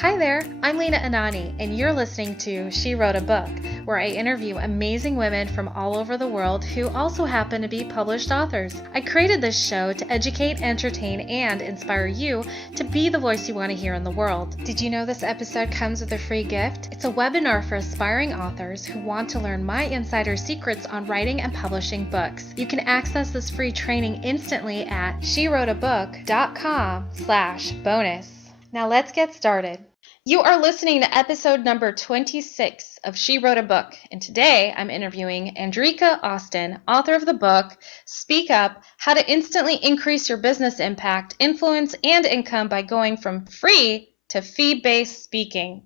Hi there, I'm Lena Anani, and you're listening to She Wrote a Book, where I interview amazing women from all over the world who also happen to be published authors. I created this show to educate, entertain, and inspire you to be the voice you want to hear in the world. Did you know this episode comes with a free gift? It's a webinar for aspiring authors who want to learn my insider secrets on writing and publishing books. You can access this free training instantly at SheWroteABook.com/bonus. Now let's get started. You are listening to episode number 26 of She Wrote a Book, and today I'm interviewing Andrieka Austin, author of the book, SpeakUp, How to Instantly Increase Your Business Impact, Influence, and Income by Going from Free to Fee-Based Speaking.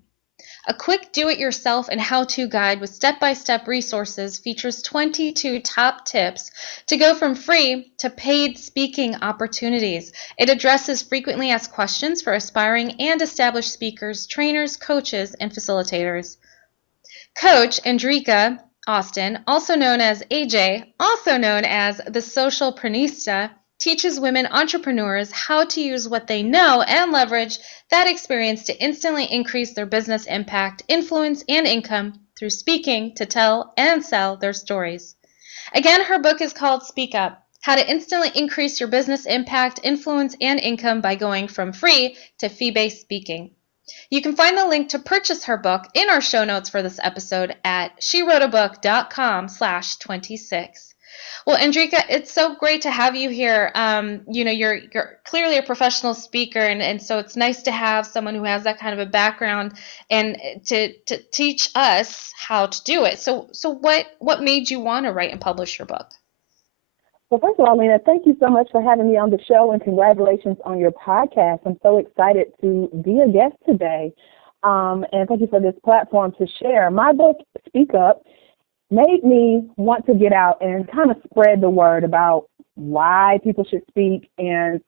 A quick do-it-yourself and how-to guide with step-by-step resources features 22 top tips to go from free to paid speaking opportunities. It addresses frequently asked questions for aspiring and established speakers, trainers, coaches, and facilitators. Coach Andrieka Austin, also known as AJ, also known as the Socialprenista, teaches women entrepreneurs how to use what they know and leverage that experience to instantly increase their business impact, influence, and income through speaking to tell and sell their stories. Again, her book is called SpeakUp, How to Instantly Increase Your Business Impact, Influence, and Income by Going from Free to Fee-Based Speaking. You can find the link to purchase her book in our show notes for this episode at SheWroteABook.com/26. Well, Andrieka, it's so great to have you here. You're clearly a professional speaker, and so it's nice to have someone who has that kind of a background and to teach us how to do it. So what made you want to write and publish your book? Well, first of all, Lena, thank you so much for having me on the show, and congratulations on your podcast. I'm so excited to be a guest today, and thank you for this platform to share. My book, SpeakUp, made me want to get out and kind of spread the word about why people should speak and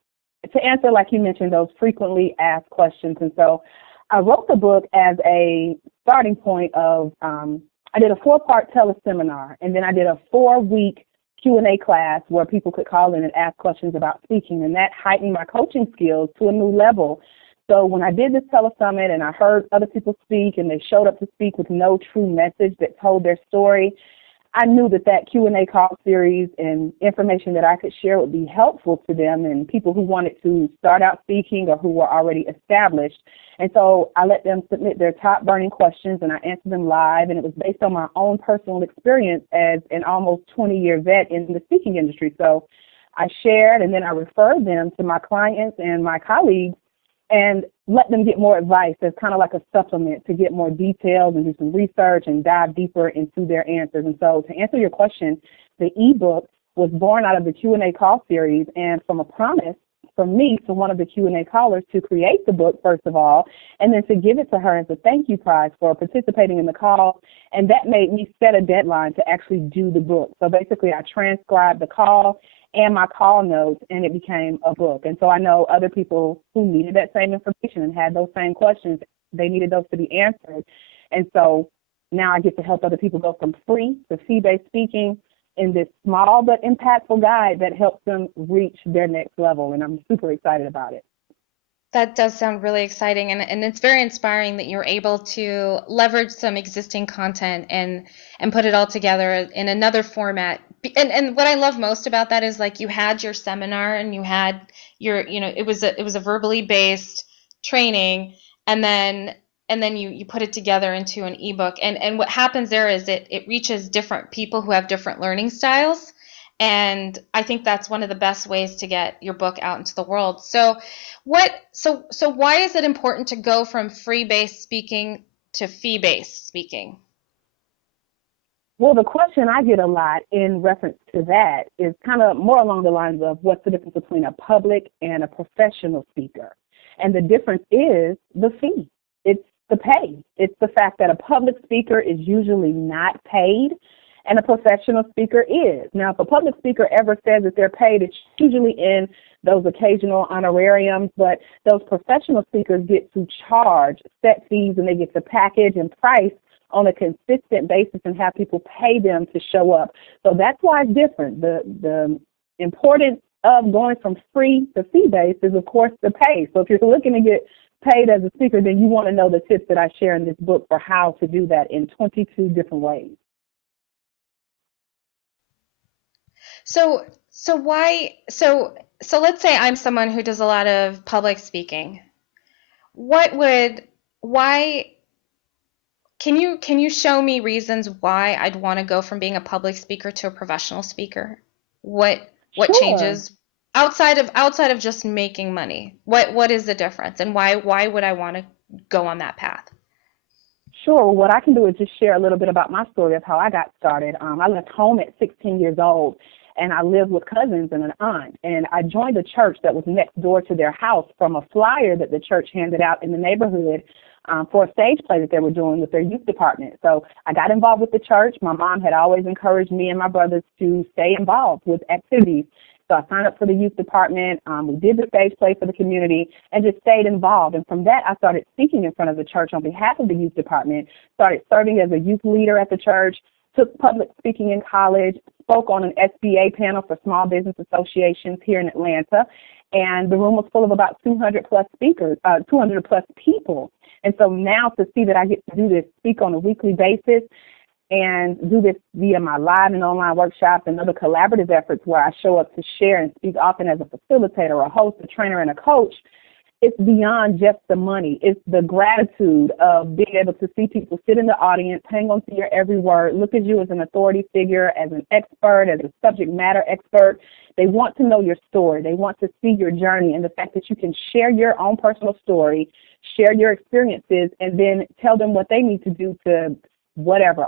to answer, like you mentioned, those frequently asked questions. And so I wrote the book as a starting point of, I did a 4-part teleseminar, and then I did a 4-week Q&A class where people could call in and ask questions about speaking, and that heightened my coaching skills to a new level. So when I did this telesummit and I heard other people speak and they showed up to speak with no true message that told their story, I knew that Q&A call series and information that I could share would be helpful to them and people who wanted to start out speaking or who were already established. And so I let them submit their top burning questions and I answered them live, and it was based on my own personal experience as an almost 20-year vet in the speaking industry. So I shared and then I referred them to my clients and my colleagues and let them get more advice as kind of like a supplement to get more details and do some research and dive deeper into their answers. And so to answer your question, the ebook was born out of the Q&A call series and from a promise from me to one of the Q&A callers to create the book, first of all, and then to give it to her as a thank you prize for participating in the call. And that made me set a deadline to actually do the book. So basically I transcribed the call and my call notes, and it became a book. And so I know other people who needed that same information and had those same questions. They needed those to be answered. And so now I get to help other people go from free to fee-based speaking in this small but impactful guide that helps them reach their next level. And I'm super excited about it. That does sound really exciting, and it's very inspiring that you're able to leverage some existing content and put it all together in another format. And what I love most about that is, like, you had your seminar and you had your, it was a verbally based training, and then you put it together into an ebook. And what happens there is it reaches different people who have different learning styles. And I think that's one of the best ways to get your book out into the world. So why is it important to go from free-based speaking to fee-based speaking? Well, the question I get a lot in reference to that is kind of more along the lines of what's the difference between a public and a professional speaker. And the difference is the fee. It's the pay. It's the fact that a public speaker is usually not paid and a professional speaker is. Now, if a public speaker ever says that they're paid, it's usually in those occasional honorariums, but those professional speakers get to charge set fees, and they get to package and price on a consistent basis and have people pay them to show up. So that's why it's different. The important of going from free to fee-based is, of course, the pay. So if you're looking to get paid as a speaker, then you want to know the tips that I share in this book for how to do that in 22 different ways. So let's say I'm someone who does a lot of public speaking. Why can you show me reasons why I'd want to go from being a public speaker to a professional speaker? What Sure. changes outside of just making money? What is the difference, and why would I want to go on that path? Sure. Well, what I can do is just share a little bit about my story of how I got started. I left home at 16 years old, and I lived with cousins and an aunt. And I joined a church that was next door to their house from a flyer that the church handed out in the neighborhood for a stage play that they were doing with their youth department. So I got involved with the church. My mom had always encouraged me and my brothers to stay involved with activities. So I signed up for the youth department. We did the stage play for the community and just stayed involved. And from that, I started speaking in front of the church on behalf of the youth department, started serving as a youth leader at the church, took public speaking in college, spoke on an SBA panel for small business associations here in Atlanta. And the room was full of about 200 plus speakers, 200 plus people. And so now to see that I get to do this, speak on a weekly basis, and do this via my live and online workshops and other collaborative efforts where I show up to share and speak often as a facilitator, a host, a trainer, and a coach, it's beyond just the money. It's the gratitude of being able to see people sit in the audience, hang on to your every word, look at you as an authority figure, as an expert, as a subject matter expert. They want to know your story. They want to see your journey, and the fact that you can share your own personal story, share your experiences, and then tell them what they need to do to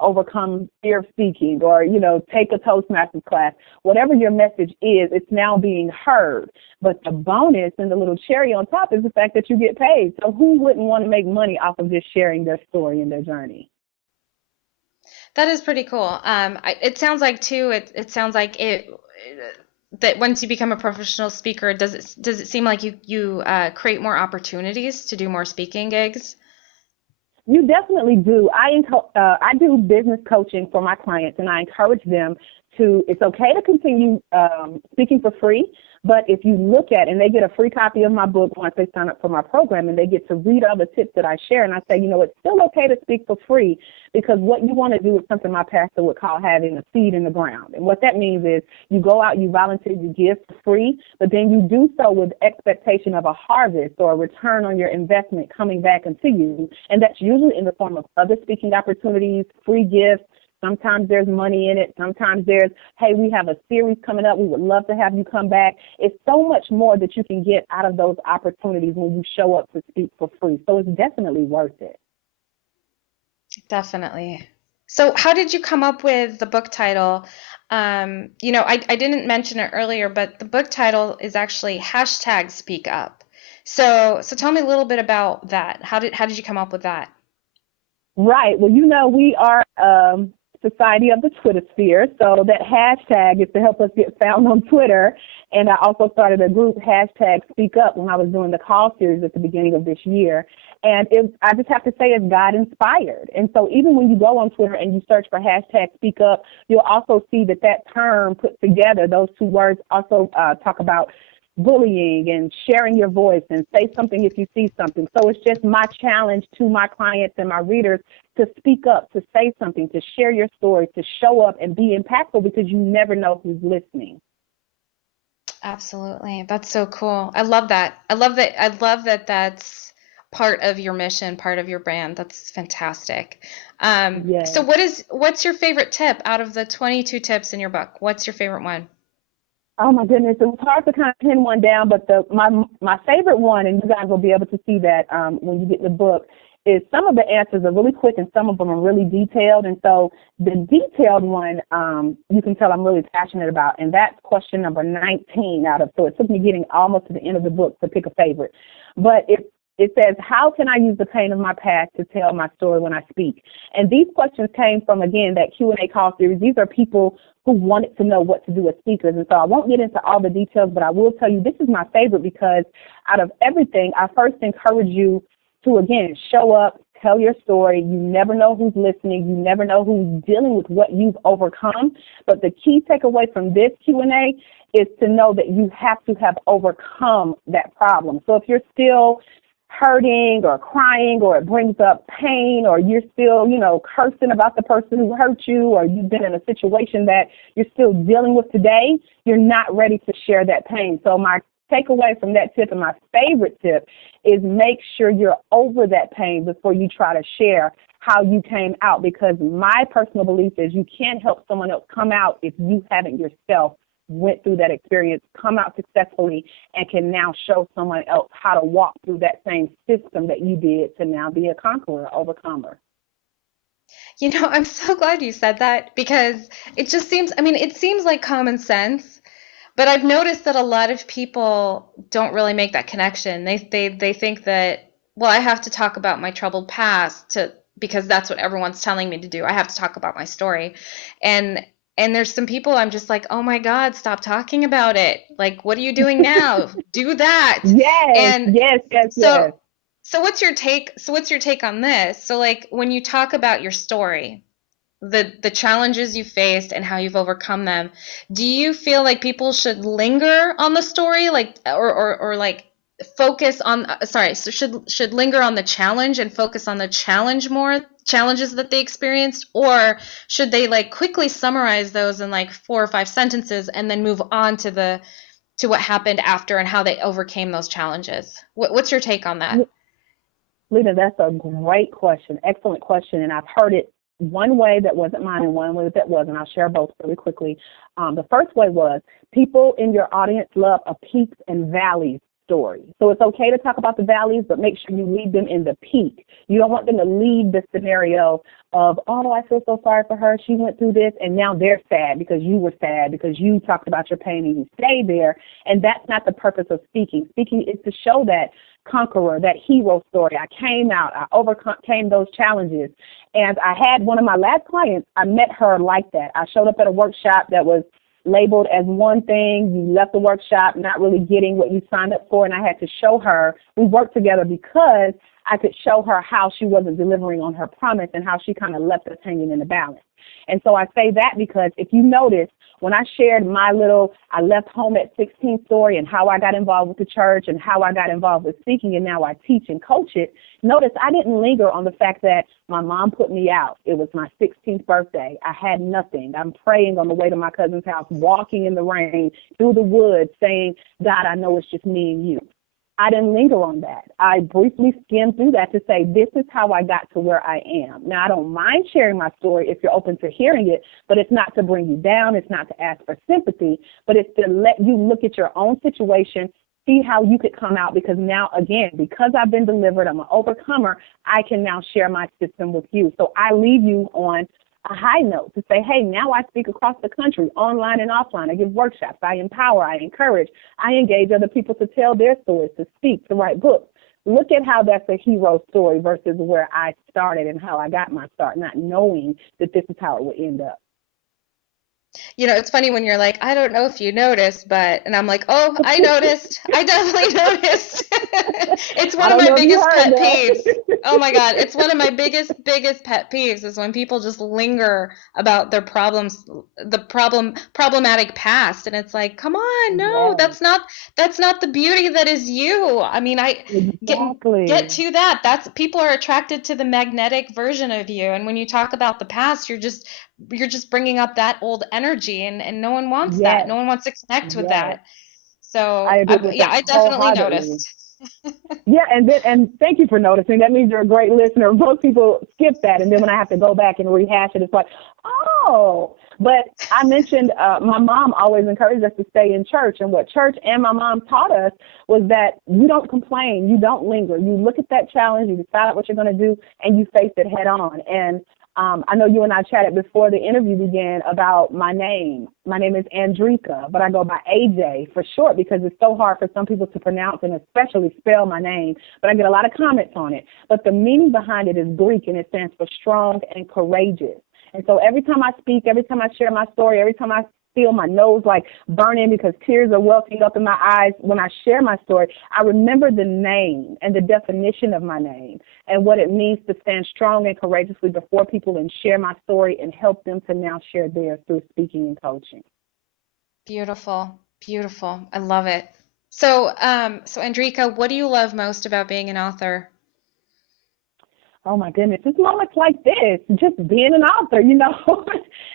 overcome fear of speaking, or, take a Toastmasters class. Whatever your message is, it's now being heard. But the bonus and the little cherry on top is the fact that you get paid. So who wouldn't want to make money off of just sharing their story and their journey? That is pretty cool. It sounds like too. It sounds like that once you become a professional speaker, does it seem like you create more opportunities to do more speaking gigs? You definitely do. I do business coaching for my clients, and I encourage them to, it's okay to continue speaking for free, but if you look at, and they get a free copy of my book once they sign up for my program, and they get to read all the tips that I share, and I say, it's still okay to speak for free, because what you want to do is something my pastor would call having a seed in the ground. And what that means is you go out, you volunteer, you give for free, but then you do so with expectation of a harvest or a return on your investment coming back into you. And that's usually in the form of other speaking opportunities, free gifts. Sometimes there's money in it. Sometimes there's, hey, we have a series coming up. We would love to have you come back. It's so much more that you can get out of those opportunities when you show up to speak for free. So it's definitely worth it. Definitely. So how did you come up with the book title? I didn't mention it earlier, but the book title is actually #SpeakUp. So tell me a little bit about that. How did you come up with that? Right. Well, we are society of the Twitter sphere, so that hashtag is to help us get found on Twitter. And I also started a group, #SpeakUp, when I was doing the call series at the beginning of this year. And I just have to say it's God inspired. And so even when you go on Twitter and you search for #SpeakUp, you'll also see that term put together, those two words also talk about bullying and sharing your voice and say something if you see something. So it's just my challenge to my clients and my readers to speak up, to say something, to share your story, to show up and be impactful, because you never know who's listening. Absolutely. That's so cool. I love that. I love that that's part of your mission, part of your brand. That's fantastic. Yes. So what's your favorite tip out of the 22 tips in your book? What's your favorite one? Oh my goodness, it was hard to kind of pin one down, but my favorite one, and you guys will be able to see that when you get the book, is some of the answers are really quick and some of them are really detailed. And so the detailed one, you can tell I'm really passionate about, and that's question number 19 so it took me getting almost to the end of the book to pick a favorite. But it says, how can I use the pain of my past to tell my story when I speak? And these questions came from, again, that Q&A call series. These are people who wanted to know what to do as speakers. And so I won't get into all the details, but I will tell you this is my favorite, because out of everything, I first encourage you to, again, show up, Tell your story. You never know who's listening. You never know who's dealing with what you've overcome. But the key takeaway from this Q&A is to know that you have to have overcome that problem. So if you're still hurting or crying, or it brings up pain, or you're still, cursing about the person who hurt you, or you've been in a situation that you're still dealing with today, you're not ready to share that pain. So my takeaway from that tip, and my favorite tip, is make sure you're over that pain before you try to share how you came out, because my personal belief is you can't help someone else come out if you haven't yourself went through that experience, come out successfully, and can now show someone else how to walk through that same system that you did to now be a conqueror, overcomer. I'm so glad you said that, because it just seems, it seems like common sense, but I've noticed that a lot of people don't really make that connection. They think that, well, I have to talk about my troubled past because that's what everyone's telling me to do. I have to talk about my story. And there's some people I'm just like, oh my God, stop talking about it. Like, what are you doing now? Do that. Yes. So what's your take? So what's your take on this? So like, when you talk about your story, the challenges you faced and how you've overcome them, do you feel like people should linger on the story, like, or like focus on, so should linger on the challenge and focus on the challenges that they experienced, or should they like quickly summarize those in like 4 or 5 sentences and then move on to what happened after and how they overcame those challenges? What's your take on that? Lena, that's a great question. Excellent question. And I've heard it one way that wasn't mine and one way that was, and I'll share both really quickly. The first way was, people in your audience love a peaks and valleys story. So it's okay to talk about the valleys, but make sure you lead them in the peak. You don't want them to lead the scenario of, oh, I feel so sorry for her. She went through this, and now they're sad because you were sad because you talked about your pain and you stayed there. And that's not the purpose of speaking. Speaking is to show that conqueror, that hero story. I came out, I overcame those challenges. And I had one of my last clients, I met her like that. I showed up at a workshop that was labeled as one thing. You left the workshop not really getting what you signed up for, and I had to show her. We worked together because I could show her how she wasn't delivering on her promise and how she kind of left us hanging in the balance. And so I say that because if you notice, when I shared my I left home at 16 story and how I got involved with the church and how I got involved with speaking and now I teach and coach it, notice I didn't linger on the fact that my mom put me out. It was my 16th birthday. I had nothing. I'm praying on the way to my cousin's house, walking in the rain through the woods saying, God, I know it's just me and you. I didn't linger on that. I briefly skimmed through that to say, this is how I got to where I am. Now, I don't mind sharing my story if you're open to hearing it, but it's not to bring you down. It's not to ask for sympathy, but it's to let you look at your own situation, see how you could come out, because now, again, because I've been delivered, I'm an overcomer, I can now share my system with you. So I leave you on a high note to say, hey, now I speak across the country, online and offline. I give workshops. I empower. I encourage. I engage other people to tell their stories, to speak, to write books. Look at how that's a hero story versus where I started and how I got my start, not knowing that this is how it would end up. It's funny when you're like, I don't know if you noticed, and I'm like, oh, I noticed. I definitely noticed. It's one of my biggest pet peeves. Oh my God. It's one of my biggest pet peeves is when people just linger about their problems, problematic past. And it's like, come on, no, that's not the beauty that is you. I mean, get to that. People are attracted to the magnetic version of you. And when you talk about the past, you're just bringing up that old energy, and no one wants that. No one wants to connect with that. So I definitely noticed. Yeah, and thank you for noticing. That means you're a great listener. Most people skip that, and then when I have to go back and rehash it, it's like, oh. But I mentioned my mom always encouraged us to stay in church, and what church and my mom taught us was that you don't complain, you don't linger. You look at that challenge, you decide what you're going to do, and you face it head on. And I know you and I chatted before the interview began about my name. My name is Andrieka, but I go by AJ for short because it's so hard for some people to pronounce and especially spell my name. But I get a lot of comments on it. But the meaning behind it is Greek, and it stands for strong and courageous. And so every time I speak, every time I share my story, every time I feel my nose like burning because tears are welling up in my eyes when I share my story, I remember the name and the definition of my name and what it means to stand strong and courageously before people and share my story and help them to now share theirs through speaking and coaching. Beautiful, beautiful. I love it. So, Andrieka, what do you love most about being an author? Oh my goodness, it's moments like this, just being an author,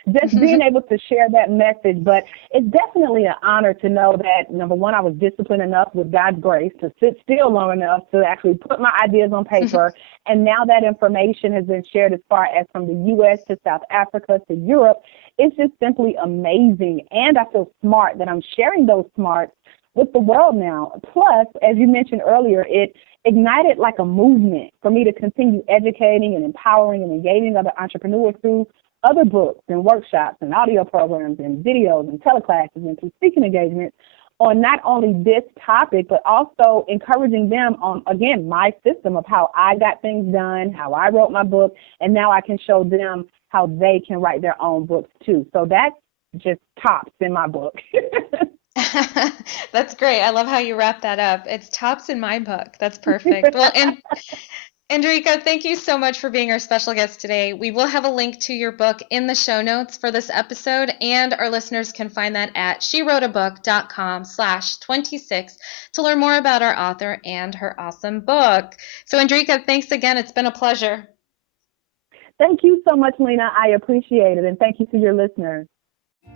just being able to share that message. But it's definitely an honor to know that, number one, I was disciplined enough with God's grace to sit still long enough to actually put my ideas on paper. And now that information has been shared as far as from the U.S. to South Africa to Europe. It's just simply amazing. And I feel smart that I'm sharing those smarts with the world now. Plus, as you mentioned earlier, it ignited like a movement for me to continue educating and empowering and engaging other entrepreneurs through other books and workshops and audio programs and videos and teleclasses and through speaking engagements on not only this topic, but also encouraging them on, again, my system of how I got things done, how I wrote my book, and now I can show them how they can write their own books too. So that's just tops in my book. That's great. I love how you wrap that up. It's tops in my book. That's perfect. Well, and Andrieka, thank you so much for being our special guest today. We will have a link to your book in the show notes for this episode, and our listeners can find that at SheWroteABook.com/26 to learn more about our author and her awesome book. So, Andrieka, thanks again. It's been a pleasure. Thank you so much, Lena. I appreciate it, and thank you to your listeners.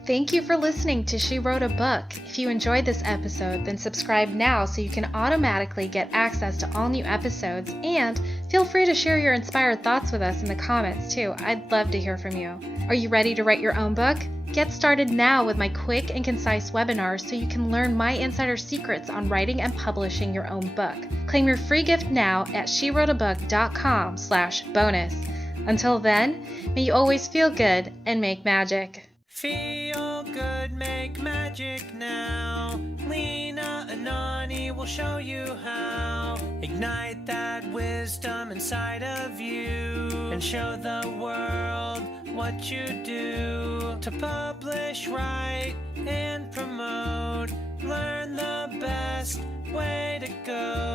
Thank you for listening to She Wrote a Book. If you enjoyed this episode, then subscribe now so you can automatically get access to all new episodes, and feel free to share your inspired thoughts with us in the comments too. I'd love to hear from you. Are you ready to write your own book? Get started now with my quick and concise webinars so you can learn my insider secrets on writing and publishing your own book. Claim your free gift now at SheWroteABook.com/bonus. Until then, may you always feel good and make magic. Feel good, make magic now. Lena and Anani will show you how. Ignite that wisdom inside of you and show the world what you do. To publish, write, and promote, learn the best way to go.